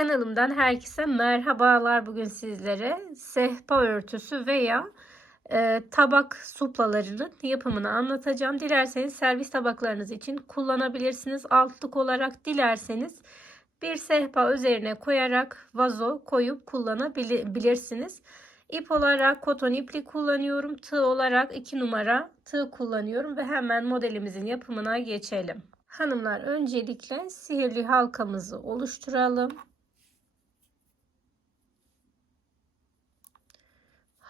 Kanalımdan herkese merhabalar. Bugün sizlere sehpa örtüsü veya e, tabak suplalarının yapımını anlatacağım. Dilerseniz servis tabaklarınız için kullanabilirsiniz. Altlık olarak dilerseniz bir sehpa üzerine koyarak vazo koyup kullanabilirsiniz. İp olarak koton iplik kullanıyorum. Tığ olarak 2 numara tığ kullanıyorum ve hemen modelimizin yapımına geçelim. Hanımlar öncelikle sihirli halkamızı oluşturalım.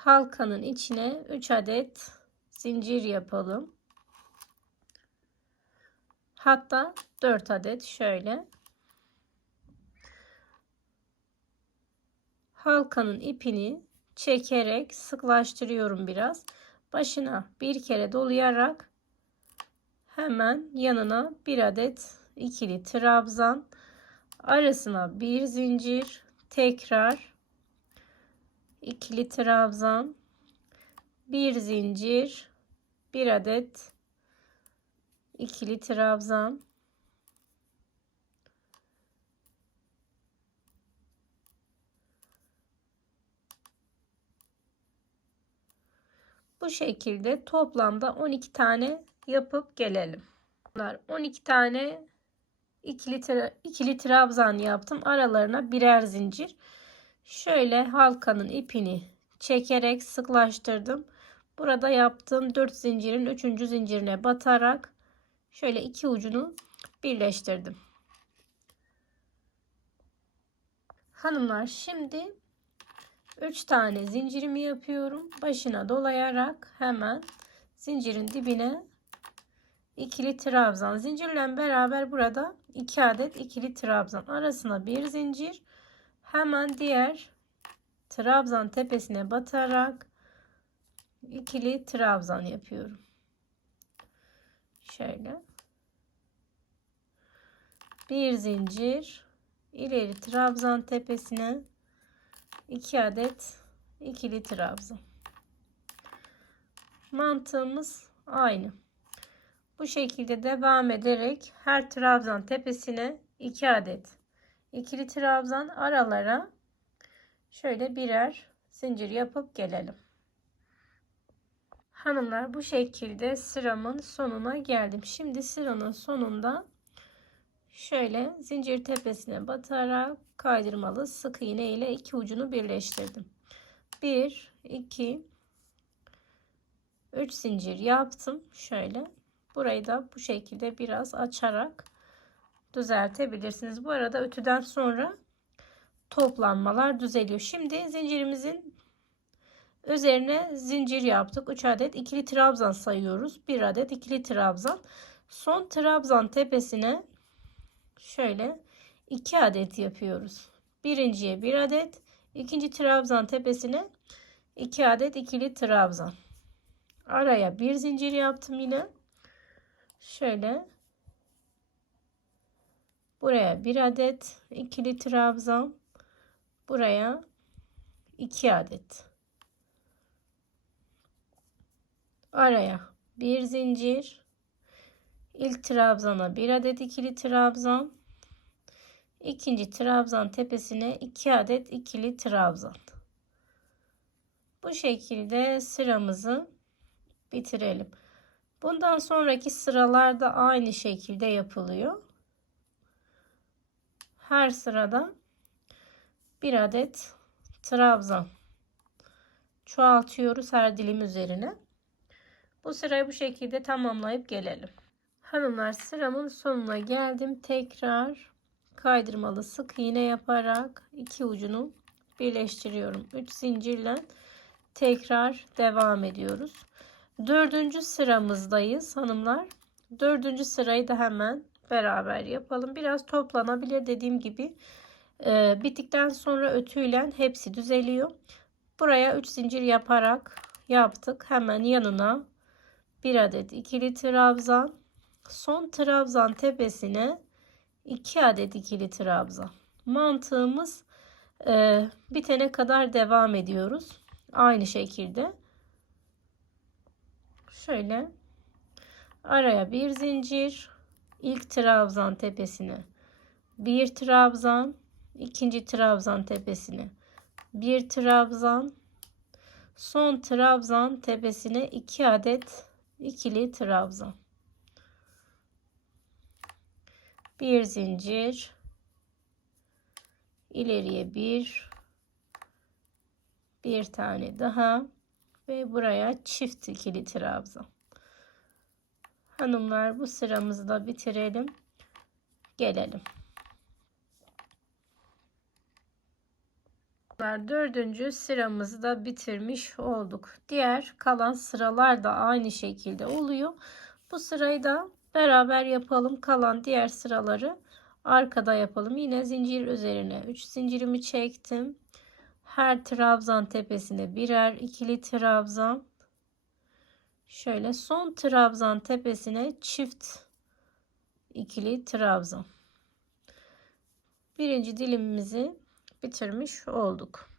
Halkanın içine 3 adet zincir yapalım. Hatta 4 adet şöyle. Halkanın ipini çekerek sıklaştırıyorum biraz. Başına bir kere dolayarak hemen yanına bir adet ikili trabzan arasına bir zincir tekrar ikili trabzan bir zincir bir adet ikili trabzan bu şekilde toplamda 12 tane yapıp gelelim. Bunlar 12 tane ikili, tra ikili trabzan yaptım. Aralarına birer zincir. Şöyle halkanın ipini çekerek sıklaştırdım. Burada yaptığım 4 zincirin 3. zincirine batarak şöyle iki ucunu birleştirdim. Hanımlar şimdi 3 tane zincirimi yapıyorum. Başına dolayarak hemen zincirin dibine ikili trabzan zincirle beraber burada 2 adet ikili trabzan arasına bir zincir hemen diğer trabzan tepesine batarak ikili trabzan yapıyorum. Şöyle. Bir zincir ileri trabzan tepesine 2 adet ikili trabzan. Mantığımız aynı. Bu şekilde devam ederek her trabzan tepesine 2 adet ikili trabzan aralara şöyle birer zincir yapıp gelelim. Hanımlar bu şekilde sıramın sonuna geldim. Şimdi sıranın sonunda şöyle zincir tepesine batarak kaydırmalı sık iğne ile iki ucunu birleştirdim. 1 2 3 zincir yaptım. Şöyle burayı da bu şekilde biraz açarak düzeltebilirsiniz. Bu arada ütüden sonra toplanmalar düzeliyor. Şimdi zincirimizin üzerine zincir yaptık. 3 adet ikili trabzan sayıyoruz. 1 adet ikili trabzan. Son trabzan tepesine şöyle 2 adet yapıyoruz. Birinciye 1 adet, ikinci trabzan tepesine 2 adet ikili trabzan. Araya bir zincir yaptım yine. Şöyle buraya bir adet ikili trabzan, buraya 2 adet. Araya bir zincir. İlk trabzana bir adet ikili trabzan. İkinci trabzan tepesine 2 adet ikili trabzan. Bu şekilde sıramızı bitirelim. Bundan sonraki sıralarda aynı şekilde yapılıyor. Her sırada bir adet trabzan çoğaltıyoruz her dilim üzerine. Bu sırayı bu şekilde tamamlayıp gelelim. Hanımlar sıramın sonuna geldim. Tekrar kaydırmalı sık iğne yaparak iki ucunu birleştiriyorum. 3 zincirle tekrar devam ediyoruz. Dördüncü sıramızdayız hanımlar. Dördüncü sırayı da hemen beraber yapalım. Biraz toplanabilir dediğim gibi. E, bittikten sonra ötüyle hepsi düzeliyor. Buraya 3 zincir yaparak yaptık. Hemen yanına bir adet ikili trabzan. Son trabzan tepesine 2 adet ikili trabzan. Mantığımız e, bitene kadar devam ediyoruz. Aynı şekilde. Şöyle araya bir zincir ilk trabzan tepesine. Bir trabzan ikinci trabzan tepesine. Bir trabzan son trabzan tepesine iki adet ikili trabzan bir zincir ileriye bir bir tane daha ve buraya çift ikili trabzan hanımlar bu sıramızı da bitirelim gelelim Dördüncü sıramızı da bitirmiş olduk. Diğer kalan sıralar da aynı şekilde oluyor. Bu sırayı da beraber yapalım. Kalan diğer sıraları arkada yapalım. Yine zincir üzerine 3 zincirimi çektim. Her trabzan tepesine birer ikili trabzan. Şöyle son trabzan tepesine çift ikili trabzan. Birinci dilimimizi bitirmiş olduk.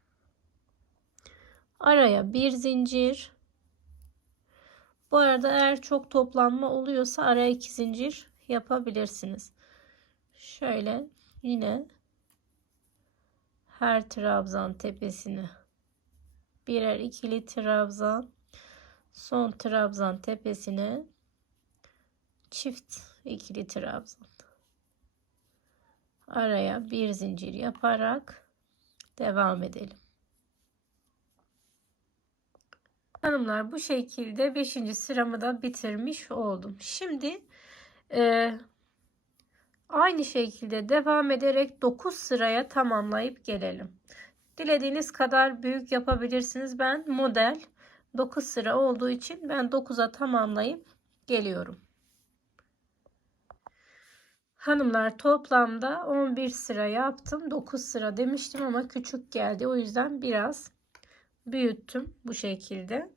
Araya bir zincir. Bu arada eğer çok toplanma oluyorsa araya iki zincir yapabilirsiniz. Şöyle yine her trabzan tepesine birer ikili trabzan son trabzan tepesine çift ikili trabzan araya bir zincir yaparak devam edelim. Hanımlar bu şekilde 5. sıramı da bitirmiş oldum. Şimdi e, aynı şekilde devam ederek 9 sıraya tamamlayıp gelelim. Dilediğiniz kadar büyük yapabilirsiniz. Ben model 9 sıra olduğu için ben 9'a tamamlayıp geliyorum. Hanımlar toplamda 11 sıra yaptım. 9 sıra demiştim ama küçük geldi. O yüzden biraz büyüttüm bu şekilde.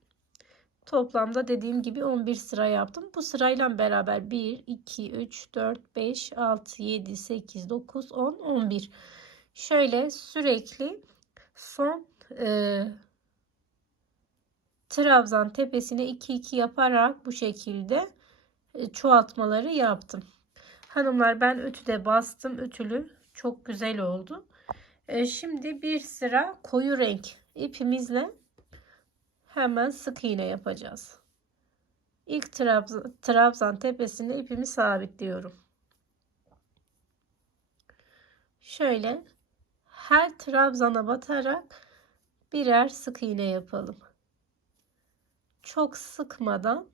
Toplamda dediğim gibi 11 sıra yaptım. Bu sırayla beraber 1, 2, 3, 4, 5, 6, 7, 8, 9, 10, 11. Şöyle sürekli son e, trabzan tepesine 2, 2 yaparak bu şekilde e, çoğaltmaları yaptım. Hanımlar ben ütüde bastım. Ütülü çok güzel oldu. E, şimdi bir sıra koyu renk ipimizle hemen sık iğne yapacağız. İlk trabzan, trabzan tepesinde ipimi sabitliyorum. Şöyle her trabzana batarak birer sık iğne yapalım. Çok sıkmadan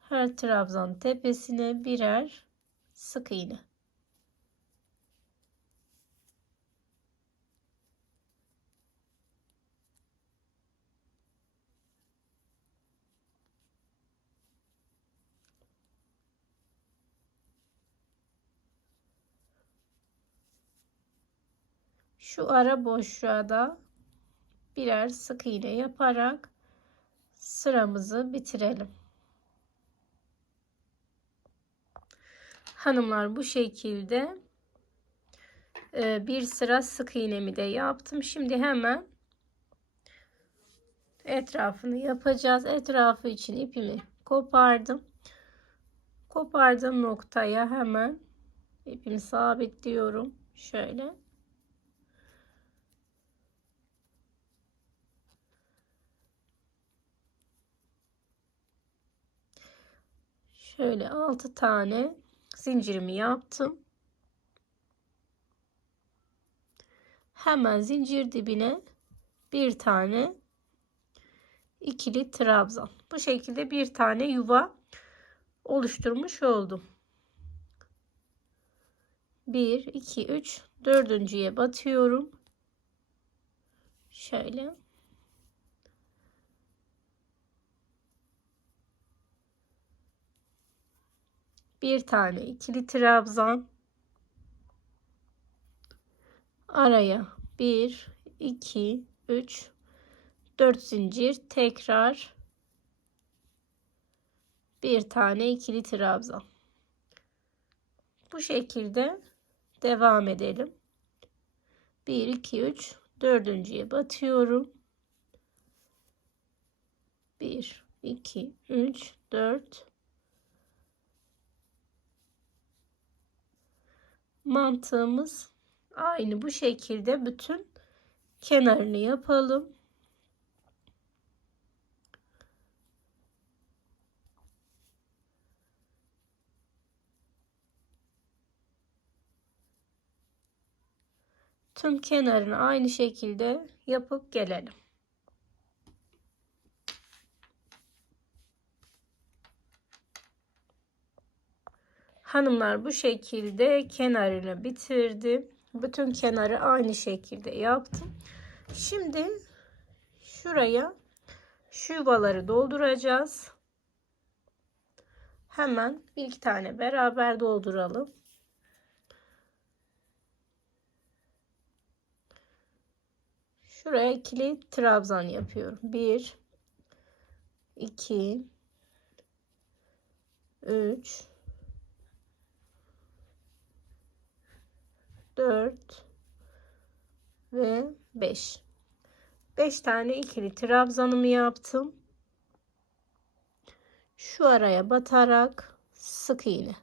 her trabzan tepesine birer sık iğne. Şu ara boşluğa da birer sık iğne yaparak sıramızı bitirelim. Hanımlar bu şekilde e, bir sıra sık iğnemi de yaptım. Şimdi hemen etrafını yapacağız. Etrafı için ipimi kopardım. Kopardığım noktaya hemen ipimi sabitliyorum. Şöyle. Şöyle 6 tane zincirimi yaptım. Hemen zincir dibine bir tane ikili trabzan. Bu şekilde bir tane yuva oluşturmuş oldum. 1 2 3 dördüncüye batıyorum. Şöyle bir tane ikili trabzan araya 1 2 3 4 zincir tekrar. Bir tane ikili trabzan bu şekilde devam edelim. 1 2 3 dördüncüye batıyorum. 1 2 3 4 mantığımız Aynı bu şekilde bütün kenarını yapalım. Tüm kenarını aynı şekilde yapıp gelelim. Hanımlar bu şekilde kenarını bitirdim. Bütün kenarı aynı şekilde yaptım. Şimdi şuraya şu yuvaları dolduracağız. Hemen bir iki tane beraber dolduralım. Şuraya ikili trabzan yapıyorum. 1 2 3 4 ve 5. 5 tane ikili trabzanımı yaptım. Şu araya batarak sık iğne.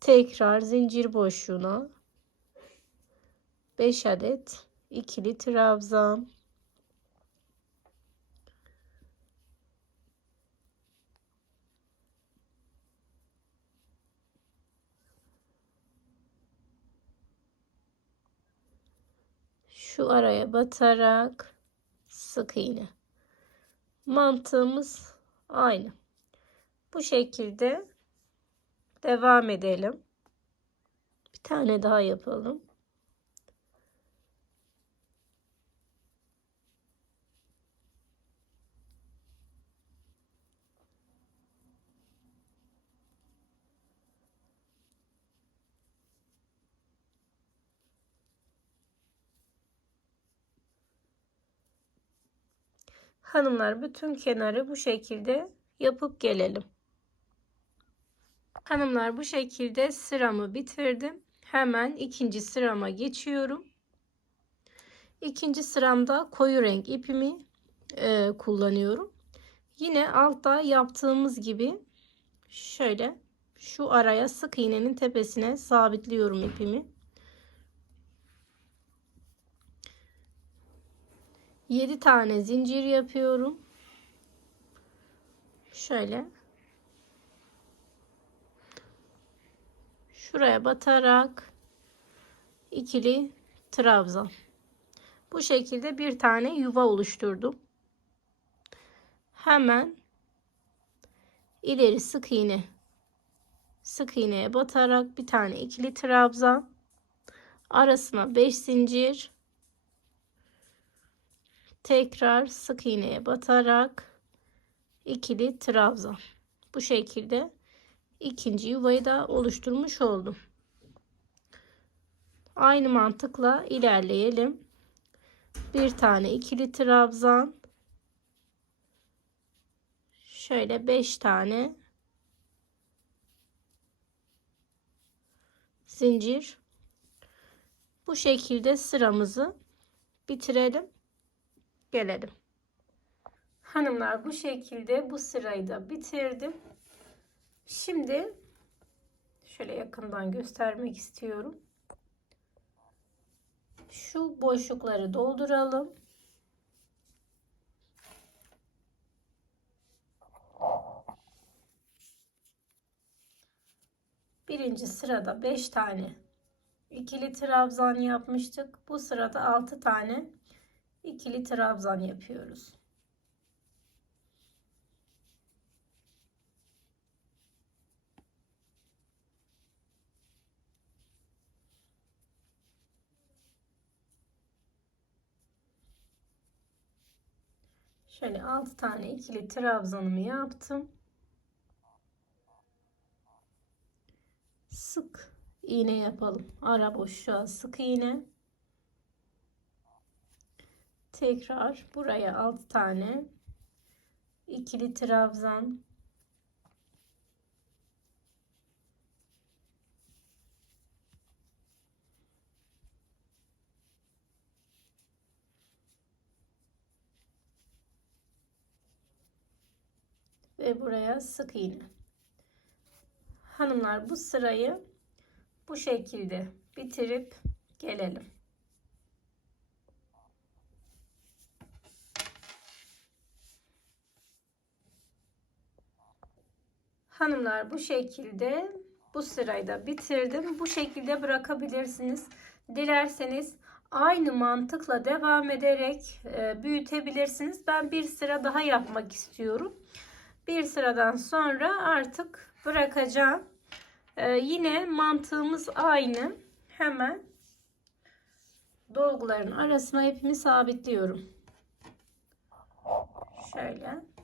Tekrar zincir boşluğuna 5 adet ikili trabzan. Şu araya batarak sık iğne. Mantığımız aynı. Bu şekilde devam edelim. Bir tane daha yapalım. Hanımlar bütün kenarı bu şekilde yapıp gelelim. Hanımlar bu şekilde sıramı bitirdim. Hemen ikinci sırama geçiyorum. İkinci sıramda koyu renk ipimi e, kullanıyorum. Yine altta yaptığımız gibi şöyle şu araya sık iğnenin tepesine sabitliyorum ipimi. 7 tane zincir yapıyorum. Şöyle. Şuraya batarak ikili trabzan. Bu şekilde bir tane yuva oluşturdum. Hemen ileri sık iğne sık iğneye batarak bir tane ikili trabzan arasına 5 zincir tekrar sık iğneye batarak ikili trabzan. Bu şekilde ikinci yuvayı da oluşturmuş oldum. Aynı mantıkla ilerleyelim. Bir tane ikili trabzan. Şöyle beş tane zincir. Bu şekilde sıramızı bitirelim gelelim. Hanımlar bu şekilde bu sırayı da bitirdim. Şimdi şöyle yakından göstermek istiyorum. Şu boşlukları dolduralım. Birinci sırada 5 tane ikili trabzan yapmıştık. Bu sırada 6 tane ikili trabzan yapıyoruz. Şöyle 6 tane ikili trabzanımı yaptım. Sık iğne yapalım. Ara boşluğa sık iğne tekrar buraya 6 tane ikili trabzan ve buraya sık iğne. Hanımlar bu sırayı bu şekilde bitirip gelelim. Hanımlar bu şekilde bu sırayı da bitirdim. Bu şekilde bırakabilirsiniz. Dilerseniz aynı mantıkla devam ederek e, büyütebilirsiniz. Ben bir sıra daha yapmak istiyorum. Bir sıradan sonra artık bırakacağım. E, yine mantığımız aynı. Hemen dolguların arasına ipimi sabitliyorum. Şöyle.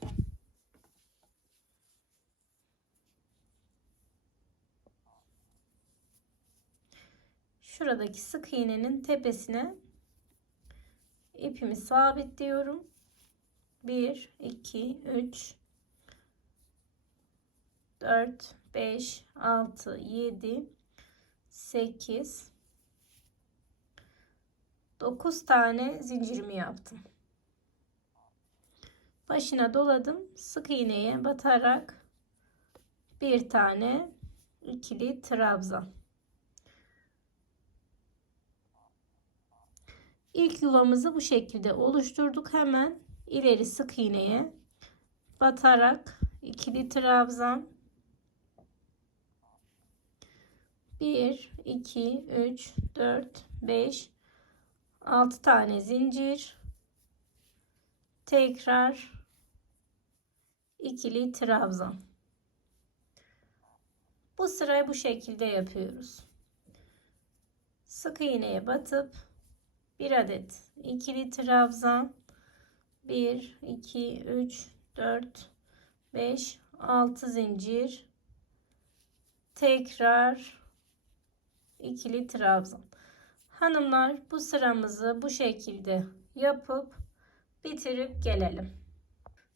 Şuradaki sık iğnenin tepesine ipimi sabitliyorum. 1 2 3 4 5 6 7 8 9 tane zincirimi yaptım. Başına doladım. Sık iğneye batarak bir tane ikili trabzan. İlk yuvamızı bu şekilde oluşturduk. Hemen ileri sık iğneye batarak ikili trabzan 1 2 3 4 5 6 tane zincir. Tekrar ikili trabzan bu sırayı bu şekilde yapıyoruz. Sık iğneye batıp bir adet. İkili trabzan 1 2 3 4 5 6 zincir. Tekrar ikili trabzan hanımlar bu sıramızı bu şekilde yapıp bitirip gelelim.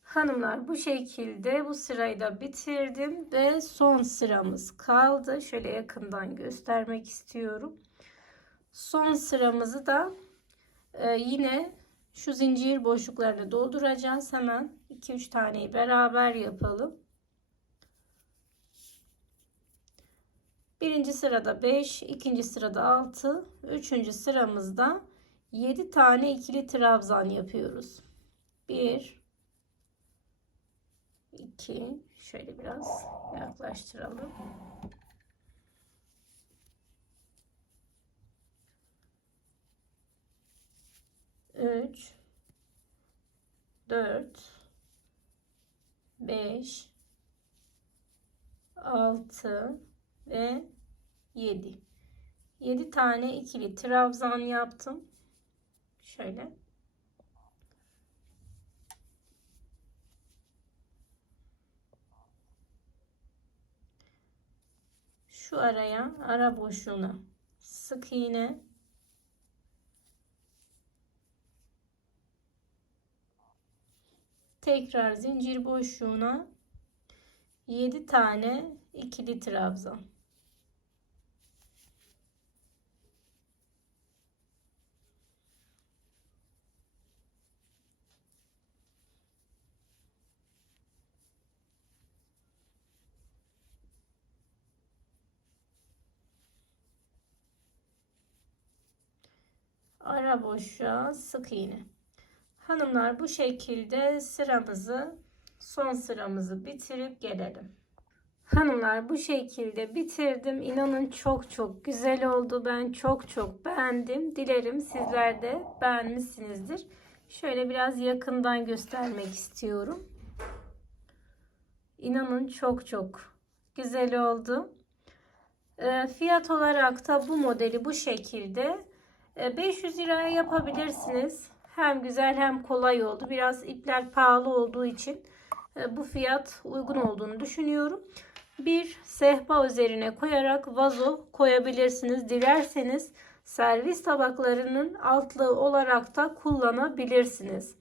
Hanımlar bu şekilde bu sırayı da bitirdim ve son sıramız kaldı. Şöyle yakından göstermek istiyorum. Son sıramızı da ee, yine şu zincir boşluklarını dolduracağız. Hemen 2-3 taneyi beraber yapalım. Birinci sırada 5, ikinci sırada 6, üçüncü sıramızda 7 tane ikili trabzan yapıyoruz. 1 2 şöyle biraz yaklaştıralım. 3 4 5 6 ve 7 7 tane ikili. Trabzan yaptım. Şöyle. Şu araya ara boşluğuna sık iğne tekrar zincir boşluğuna 7 tane ikili trabzan. Ara boşluğa sık iğne Hanımlar bu şekilde sıramızı son sıramızı bitirip gelelim. Hanımlar bu şekilde bitirdim. İnanın çok çok güzel oldu. Ben çok çok beğendim. Dilerim sizler de beğenmişsinizdir. Şöyle biraz yakından göstermek istiyorum. İnanın çok çok güzel oldu. E, fiyat olarak da bu modeli bu şekilde 500 e, liraya yapabilirsiniz. Hem güzel hem kolay oldu. Biraz ipler pahalı olduğu için e, bu fiyat uygun olduğunu düşünüyorum. Bir sehpa üzerine koyarak vazo koyabilirsiniz. Dilerseniz servis tabaklarının altlığı olarak da kullanabilirsiniz.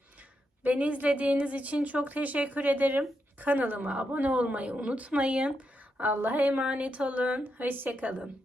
Beni izlediğiniz için çok teşekkür ederim. Kanalıma abone olmayı unutmayın. Allah'a emanet olun. Hoşçakalın.